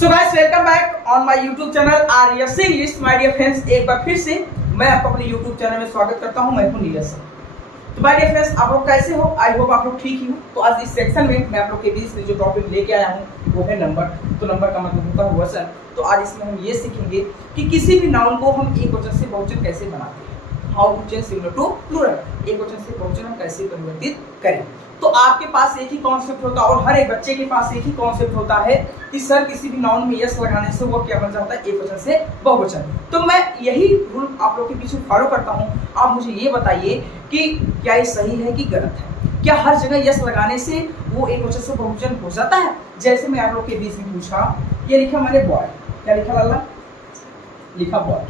So guys welcome back on my YouTube channel Arya's English. My dear friends, एक बार फिर से मैं आपको अपने यूट्यूब चैनल में स्वागत करता हूं। मैं हूं नीरज सर। तो माय डियर फ्रेंड्स, आप लोग कैसे हो? आई होप आप लोग ठीक ही हो। तो आज इस सेक्शन में मैं आप लोग के बीच में जो टॉपिक लेके आया हूं वो है नंबर। तो नंबर का मतलब होता है वचन। तो आज इसमें हम ये सीखेंगे कि किसी भी नाउन को हम एक वचन से बहुवचन कैसे बनाते हैं। How to change singular to plural. एक वचन से बहुवचन हम कैसे परिवर्तित करें। तो आपके पास एक ही कॉन्सेप्ट होता है और हर एक बच्चे के पास एक ही कॉन्सेप्ट होता है कि सर किसी भी नाउन में यस लगाने से वो क्या बन जाता है, एक वचन से बहुवचन। तो मैं यही रूल आप लोग के पीछे फॉलो करता हूँ। आप मुझे ये बताइए कि क्या ये सही है कि गलत है। क्या हर जगह यस लगाने से वो एक वचन से बहुवचन हो जाता है? जैसे मैं आप लोग के बीच में पूछा, ये लिखा मैंने बॉय, क्या लिखा लाला? लिखा बॉय।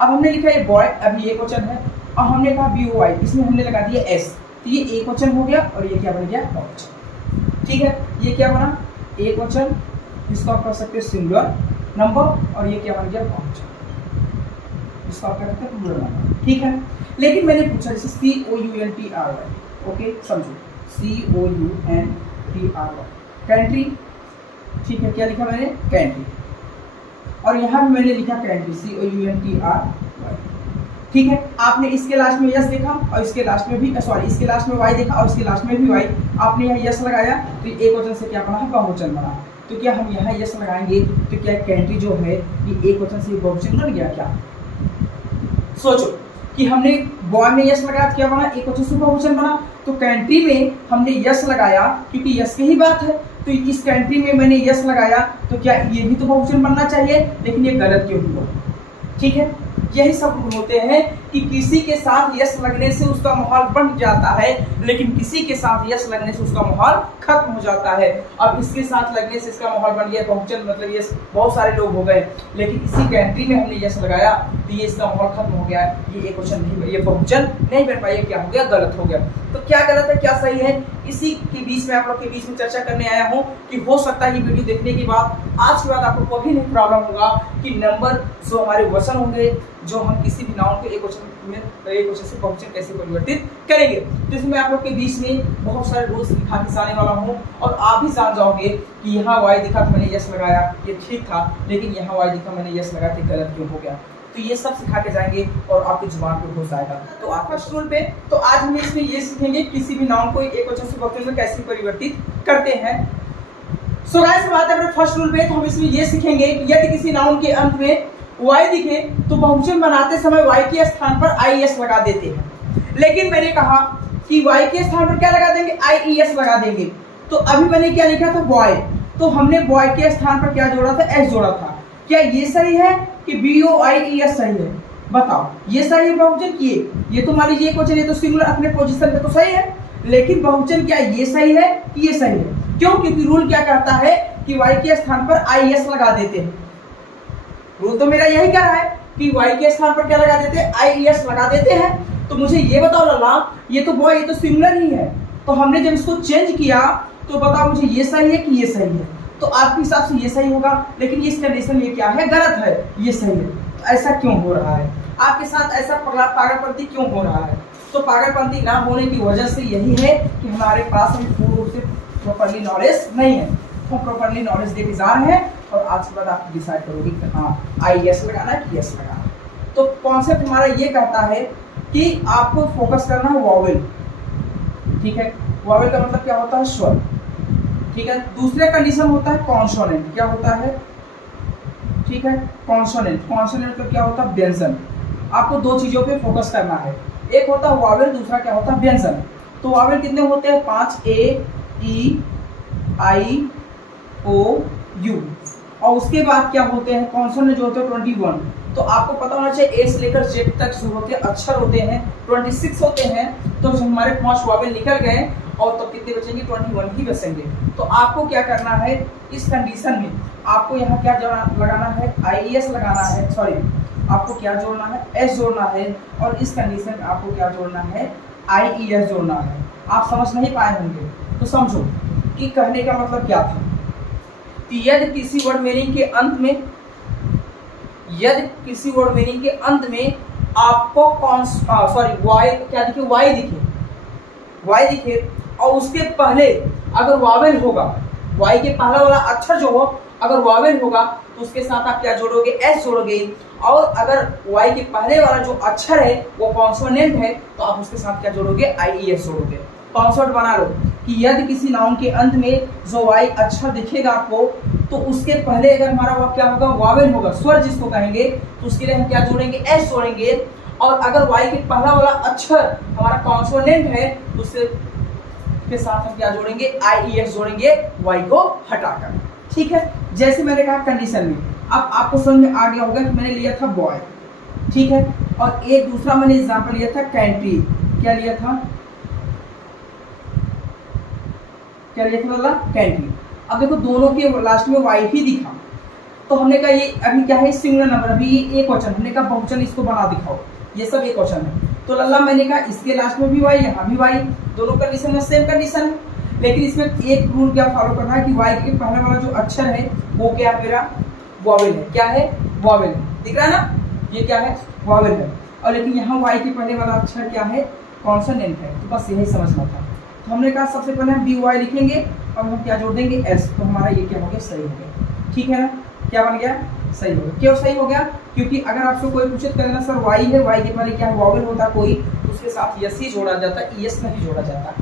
अब हमने लिखा ये बॉय, अभी एक वचन है। अब हमने कहा BOY, इसमें हमने लगा दिया एस, तो ये एक वचन हो गया और ये क्या बन गया, बहुवचन। ठीक है, ये क्या बना, एक वचन, इसको आप कर सकते हैं सिंगुलर नंबर, और ये क्या बन गया, बहुवचन, इसको आप क्या करते हैं, प्लूरल नंबर। ठीक है, लेकिन मैंने पूछा जैसे COUNTRY, ओके समझो, COUNTRY, कंट्री। ठीक है, क्या लिखा मैंने, कंट्री, और यहाँ भी मैंने लिखा कंट्री, COUNTRY। ठीक है, आपने इसके लास्ट में यस देखा और इसके लास्ट में भी सॉरी इसके लास्ट में वाई देखा और इसके लास्ट में भी वाई। आपने यहाँ यस लगाया तो एक वचन से क्या बना है, बहुवचन बना। तो क्या हम यहाँ यस लगाएंगे तो क्या कंट्री जो है ये एक वचन से बहुवचन बन गया क्या? सोचो कि हमने बॉय में यस लगाया क्या बना, एक वचन से बहुवचन बना। तो कंट्री में हमने यस लगाया क्योंकि यस की ही बात है, तो इस कंट्री में मैंने यस लगाया तो क्या ये भी तो बहुवचन बनना चाहिए, लेकिन ये गलत क्यों हुआ? ठीक है, यही सब होते हैं कि किसी के साथ यस लगने से उसका माहौल बन जाता है, लेकिन किसी के साथ यस लगने से उसका माहौल खत्म हो जाता है। अब इसके साथ लगने से इसका माहौल बन गया बहुवचन, मतलब ये बहुत सारे लोग हो गए, लेकिन इसी कंट्री में हमने यस लगाया तो ये इसका माहौल खत्म हो गया, ये एक वचन नहीं, ये बहुवचन नहीं बन पाया। क्या हो गया, गलत हो गया। तो क्या गलत है, क्या सही है, इसी के बीच में आप लोग के बीच में चर्चा करने आया हूँ कि हो सकता है ये वीडियो देखने के बाद, आज के बाद आपको कभी नहीं प्रॉब्लम होगा कि नंबर जो हमारे वचन होंगे, जो हम किसी भी नाउन को एक वचन में एक वचन से बहुवचन कैसे परिवर्तित करेंगे। तो इसमें आप लोग के बीच में बहुत सारे रूल्स दिखा के जाने वाला हूँ और आप भी जान जाओगे कि यहाँ वाई दिखा तो मैंने यस लगाया, ये ठीक था, लेकिन यहाँ वाई दिखा मैंने यस लगाया तो गलत क्यों हो गया। तो ये सब सिखा के जाएंगे और आपकी जुबान पे घुस जाएगा। तो आप फर्स्ट रूल पे, तो आज हम इसमें ये सीखेंगे किसी भी नाउन को एक वचन से बहुवचन में कैसे परिवर्तित करते हैं। सो गाइस, बात है फर्स्ट रूल पे, तो हम इसमें ये सीखेंगे कि यदि किसी नाउन के अंत में वाई दिखे तो बहुवचन बनाते समय वाई के स्थान पर IES लगा देते हैं। लेकिन मैंने कहा कि वाई के स्थान पर क्या लगा देंगे, IES लगा देंगे। तो अभी मैंने क्या लिखा था, बॉय, तो हमने बॉय के स्थान पर क्या जोड़ा था, एस जोड़ा था। क्या ये सही है कि BOYES सही है? बताओ, ये सही है बहुवचन की? ये तो मान लीजिए एक वचन, ये तो सिंगुलर अपने पोजीशन पे तो सही है, लेकिन बहुवचन क्या ये सही है कि ये सही है? क्यों? क्योंकि रूल क्या कहता है कि वाई के स्थान पर IES लगा देते हैं। रूल तो मेरा यही कह रहा है कि वाई के स्थान पर क्या लगा देते हैं, IES लगा देते हैं। तो मुझे ये बताओ लाला, ये तो बॉय, ये तो सिंगुलर ही है, तो हमने जब इसको चेंज किया तो बताओ मुझे ये सही है कि ये सही है? तो आपके हिसाब से ये सही होगा, लेकिन इस कंडीशन में क्या है, गलत है, ये सही है। तो ऐसा क्यों हो रहा है आपके साथ, ऐसा पागलपंती क्यों हो रहा है? तो पागलपंती ना होने की वजह से यही है कि हमारे पास अभी पूर्ण रूप से प्रॉपरली नॉलेज नहीं है। तो प्रॉपरली नॉलेज देके जा रहे हैं और आज के बाद आप डिसाइड करोगे कि हाँ IES लगाना है कि यस लगाना है। तो कॉन्सेप्ट हमारा ये कहता है कि आपको फोकस करना है वॉवेल। ठीक है, वॉवेल का मतलब क्या होता है, स्वर। ठीक है, दूसरा कंडीशन होता है कॉन्सोनेंट। क्या होता है, ठीक है, कॉन्सोनेंट। कॉन्सोनेंट मतलब क्या होता है, व्यंजन। आपको दो चीजों पे फोकस करना है, एक होता है वॉवेल, दूसरा क्या होता है, व्यंजन। तो वॉवेल कितने होते हैं, 5, A E I O U, और उसके बाद क्या होते हैं, कॉन्सोनेंट जो होते हैं 21। तो आपको पता होना चाहिए A से लेकर Z तक शुरू होते अक्षर होते हैं 26 होते हैं। तो हमारे 5 वॉवेल निकल गए और तो कितने बचेंगे, 21 ही बचेंगे। तो आपको क्या करना है इस कंडीशन में, आपको यहाँ क्या लगाना है, IES लगाना है, सॉरी आपको क्या जोड़ना है, S जोड़ना है, और इस कंडीशन में आपको क्या जोड़ना है, IES जोड़ना है। आप समझ नहीं पाए होंगे तो समझो कि कहने का मतलब क्या था। यदि किसी वर्ड मीनिंग के अंत में, यदि किसी वर्ड मीनिंग के अंत में आपको वाई क्या दिखे, वाई दिखे और उसके पहले अगर वावेल होगा, वाई के पहला वाला अक्षर जो हो अगर वावेल होगा तो उसके साथ आप क्या जोड़ोगे, एस जोड़ोगे। और अगर वाई के पहले वाला जो अक्षर है वो कॉन्सोनेंट है तो आप उसके साथ क्या जोड़ोगे, IES जोड़ोगे। कॉन्सेप्ट बना लो कि यदि किसी नाउन के अंत में जो वाई अक्षर दिखेगा आपको तो उसके पहले अगर हमारा वह क्या होगा, वावेल होगा, स्वर जिसको कहेंगे, तो उसके लिए हम क्या जोड़ेंगे, एस जोड़ेंगे। और अगर वाई के पहला वाला अक्षर हमारा कॉन्सोनेंट है तो उससे के साथ हम क्या जोड़ेंगे, IES जोड़ेंगे वाई को हटाकर। ठीक है, जैसे मैंने कहा कंडीशन में, अब आपको समझ में आ गया होगा कि मैंने लिया था बॉय, ठीक है, और एक दूसरा मैंने एग्जांपल लिया था कंट्री। क्या लिया था, क्या लिया था कंट्री। अब देखो दोनों के लास्ट में वाई ही दिखा तो हमने कहा ये अभी क्या है, सिंगुलर नंबर, अभी ये एक क्वेश्चन, हमने कहा बहुवचन इसको बना दिखाओ, ये सब एक क्वेश्चन है। तो लल्ला मैंने कहा इसके लास्ट में भी वाई, यहाँ भी वाई, दोनों कंडीशन में सेम कंडीशन है। लेकिन इसमें एक रूल क्या फॉलो करना है कि वाई के पहले वाला जो अक्षर है वो क्या है, मेरा वॉवेल है। क्या है, वॉवेल है, दिख रहा है ना, ये क्या है, वॉवेल है। और लेकिन यहाँ वाई के पहले वाला अक्षर क्या है, कॉन्सोनेंट है। तो बस यही समझना था। तो हमने कहा सबसे पहले हम BY लिखेंगे और हम क्या जोड़ देंगे, S, तो हमारा ये क्या हो गया, सही हो गया। ठीक है ना, क्या बन गया, सही हो गया। क्यों सही हो गया, क्योंकि अगर आपसे कोई पूछे तो कहना सर वाई है, वाई के पहले क्या वॉवेल होता कोई, तो उसके साथ यस ही जोड़ा जाता, ES नहीं जोड़ा जाता।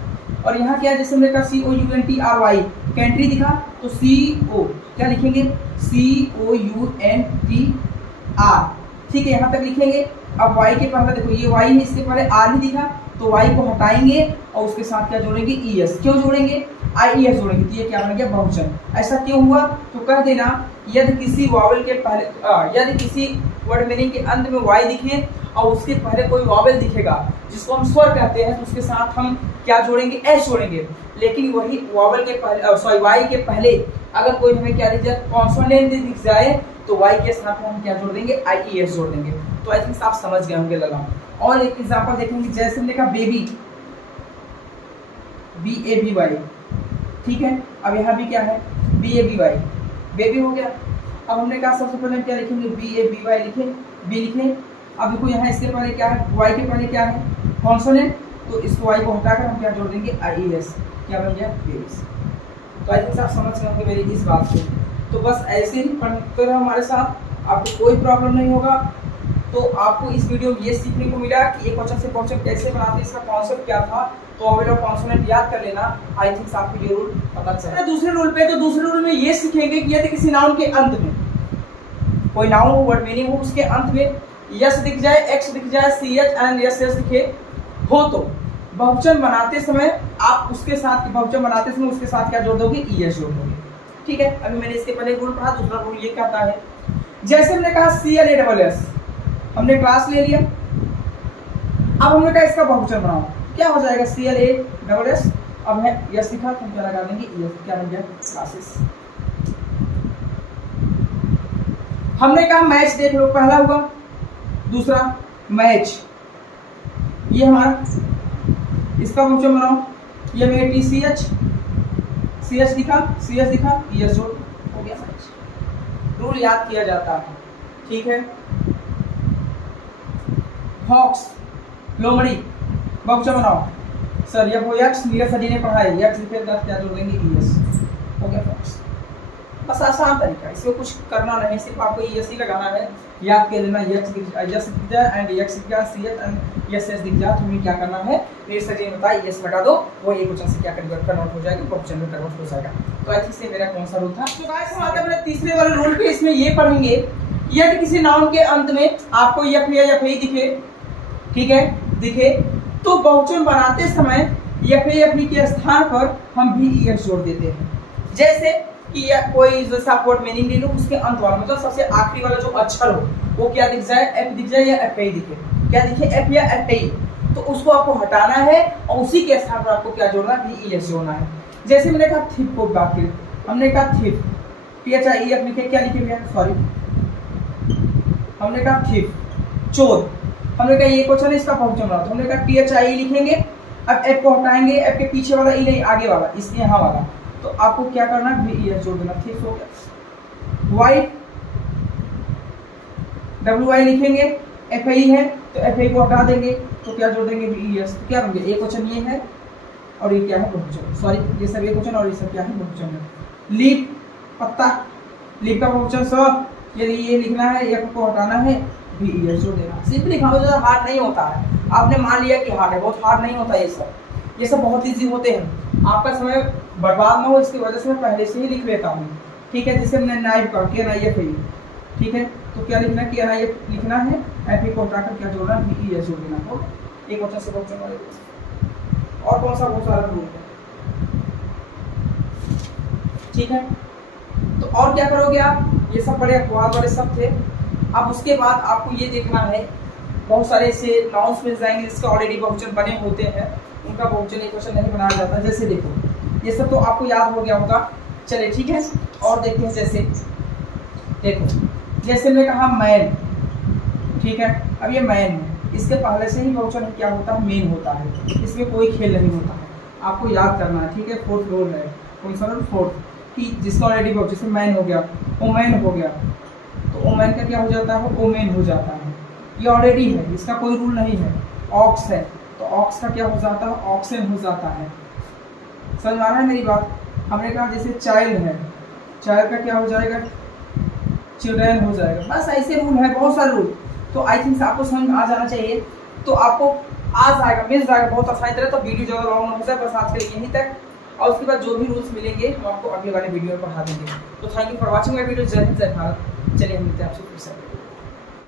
और यहाँ क्या है, जैसे हमने कहा COUNTRY, कंट्री दिखा तो CO क्या लिखेंगे, COUNTR, ठीक है, यहाँ तक लिखेंगे। अब वाई के पहले देखो ये वाई है, इसके पहले आर ही दिखा तो वाई को हटाएंगे और उसके साथ क्या जोड़ेंगे, ES। क्यों जोड़ेंगे, IES जोड़ेंगे। तो ये क्या बन गया, बहुवचन। ऐसा क्यों हुआ, तो कह देना यदि किसी वावेल के पहले यदि किसी वर्ड मीनिंग के अंत में वाई दिखे और उसके पहले कोई वावेल दिखेगा जिसको हम स्वर कहते हैं तो उसके साथ हम क्या जोड़ेंगे, एस जोड़ेंगे। लेकिन वही वावेल के पहले सॉरी वाई के पहले अगर कोई हमें क्या दिख जाए, कॉन्सोनेंट दिख जाए तो वाई के साथ में हम क्या जोड़ देंगे, IES जोड़ देंगे। तो आई थिंक आप समझ गए होंगे लगा। और एक एग्जांपल देखेंगे, जैसे हमने कहा बेबी, BABY, ठीक है। अब यहाँ भी क्या है, BABY, बेबी हो गया। अब हमने कहा सबसे पहले क्या लिखेंगे, BABY लिखे, बी लिखे। अब देखो यहाँ इसके पहले क्या है, वाई के पहले क्या है, कॉन्सोनेंट, तो इसको वाई को हटाकर हम क्या जोड़ देंगे, IES, क्या बन गया, बेबीज। तो आई थिंक आप समझ गए होंगे मेरी इस बात को। तो बस ऐसे ही पढ़ते रहो हमारे साथ, आपको कोई प्रॉब्लम नहीं होगा। तो आपको इस वीडियो में ये सीखने को मिला कि एक क्वेश्चन से क्वेश्चन कैसे बनाते हैं, इसका कॉन्सेप्ट क्या था, तो वावेल और कॉन्सोनेंट याद कर लेना। आई थिंक आपको ये रूल पता चला। दूसरे रूल पे, तो दूसरे रूल में ये सीखेंगे कि यदि किसी नाउन के अंत में कोई नाउन हो, वर्ड मीनिंग हो, उसके अंत में यस दिख जाए, एक्स दिख जाए, CH एंड यस दिखे हो तो बहुवचन बनाते समय आप उसके साथ बहुवचन बनाते समय उसके साथ क्या जोड़ दोगे, ES जोड़ दोगे। ठीक है, अभी मैंने इसके पहले रूल पढ़ा, दूसरा रूल ये कहता है, जैसे हमने कहा CLASS, हमने क्लास ले लिया। अब हमने कहा इसका बहुवचन बनाओ, क्या हो जाएगा, CLASS। अब है यस लिखा, हम क्या लगा देंगे, ES, क्या बन गया, क्लासेस। हमने कहा मैच, देख लो, पहला हुआ, दूसरा मैच, ये हमारा, इसका बहुवचन बनाओ, ये मेरे TCH, CH दिखा, CH दिखा, ES जोड़, हो गया मैच। रूल याद किया जाता है, ठीक है। हॉक्स, लोमड़ी, बहुवचन बनाओ, सर ये वो यक्स, नीरज सर जी ने पढ़ा है, यक्स लिखे क्या जोड़ देंगे, ES, हो गया फॉक्स। बस आसान तरीका, इसमें कुछ करना नहीं, सिर्फ आपको ES ही लगाना है, याद कर लेना, यस दिख जाए एंड यक्स दिख जाए, CH एंड यस दिख जाए, तुम्हें क्या करना है, नीरज सर जी ने बताया, ES लगा दो, वो एक क्वेश्चन से क्या कन्वर्ट हो जाएगा, बहुवचन में कन्वर्ट हो जाएगा। तो आई थिंक से मेरा कौन सा रूल था। तो गाइस हम आते हैं अपने तीसरे वाले रूल पे, इसमें ये पढ़ेंगे यदि किसी नाउन के अंत में आपको यफ या यफई दिखे, ठीक है, दिखे, तो बहुवचन बनाते समय यफई यफई के स्थान पर हम भी ES जोड़ देते हैं। जैसे कि कोई जैसा आप वर्ड मीनिंग ले लो, उसके अंत वाला मतलब सबसे आखिरी वाला जो अक्षर हो वो क्या दिख जाए, F दिख जाए या FI दिखे, क्या दिखे, F या FI, तो उसको आपको हटाना है और उसी के स्थान पर आपको क्या जोड़ना है, ES जोड़ना है। जैसे मैंने कहा थिप को बात की, हमने कहा थिप, THIEF लिखे, क्या लिखे भैया, सॉरी, हमने कहा थिप, चोर, हमने कहा ये क्वेश्चन है, इसका बहुवचन बनाओ, तो हमने कहा THIE लिखेंगे। अब F को हटाएंगे, F के पीछे वाला ई नहीं, आगे वाला, इसलिए यहाँ वाला, तो आपको क्या करना है, ES जोड़ देना, ठीक हो गया। वाइफ, WI लिखेंगे, FI है तो FI को हटा देंगे, तो क्या जोड़ देंगे, ES, तो क्या बन गया, एक क्वेश्चन ये है और ये क्या है, बहुवचन, सॉरी ये सब एक क्वेश्चन और ये सब क्या है, बहुवचन है। लीफ, पत्ता, लिव का बहुवचन स, यदि ये लिखना है या को हटाना है VES जोड़ देना। सिंपली लिखा, ज़्यादा हार्ड नहीं होता है। आपने मान लिया कि हार्ड है, बहुत हार्ड नहीं होता ये सब बहुत ईजी होते हैं। आपका समय बर्बाद ना हो इसकी वजह से मैं पहले से ही लिख लेता हूँ, ठीक है। जैसे हमने नाइफ का KNIF है, ठीक है, तो क्या लिखना है, KNIF लिखना है, FE को हटाकर क्या जोड़ना है, VES जोड़ देना हो, एक वचन से बहुवचन वाले। और कौन सा बहुत सारा रूल है, ठीक है। तो और क्या करोगे आप, ये सब बड़े अपवाद वाले सब थे। अब उसके बाद आपको ये देखना है, बहुत सारे ऐसे नाउन्स मिल जाएंगे जिसके ऑलरेडी बहुवचन बने होते हैं, उनका बहुवचन एक क्वेश्चन नहीं बनाया जाता। जैसे देखो, ये सब तो आपको याद हो गया होगा, चलिए ठीक है। और देखते हैं, जैसे देखो, जैसे मैंने कहा मैन, ठीक है। अब ये मैन है, इसके पहले से ही बहुवचन क्या होता है, मेन होता है, इसमें कोई खेल नहीं होता है, आपको याद करना है, ठीक है। फोर्थ रूल है, कौन सा रूल, फोर्थ, कि जिसका ऑलरेडी बहुवचन, जैसे मैन हो गया, ओमैन हो गया, तो ओमैन का क्या हो जाता है, ओमेन हो जाता है, ये ऑलरेडी है, इसका कोई रूल नहीं है। ऑक्स है तो ऑक्स का क्या हो जाता है, ऑक्सन हो जाता है। समझ आ रहा है मेरी बात। हमने कहा जैसे चाइल्ड है, चाइल्ड का क्या हो जाएगा, चिल्ड्रन हो जाएगा। बस ऐसे रूल है, बहुत सारे रूल। तो आई थिंक आपको समझ आ जाना चाहिए, तो आपको आ जाएगा, मिल जाएगा बहुत आसानी तरह। तो वीडियो ज़्यादा लॉन्ग ना हो जाए, बस आज के लिए यहीं तक, और उसके बाद जो भी रूल्स मिलेंगे हम आपको अगले वाले वीडियो में पढ़ा देंगे। तो thank you for watching my video. जय हिंद, जय भारत। चलिए हम मिलते हैं आपसे फिर से।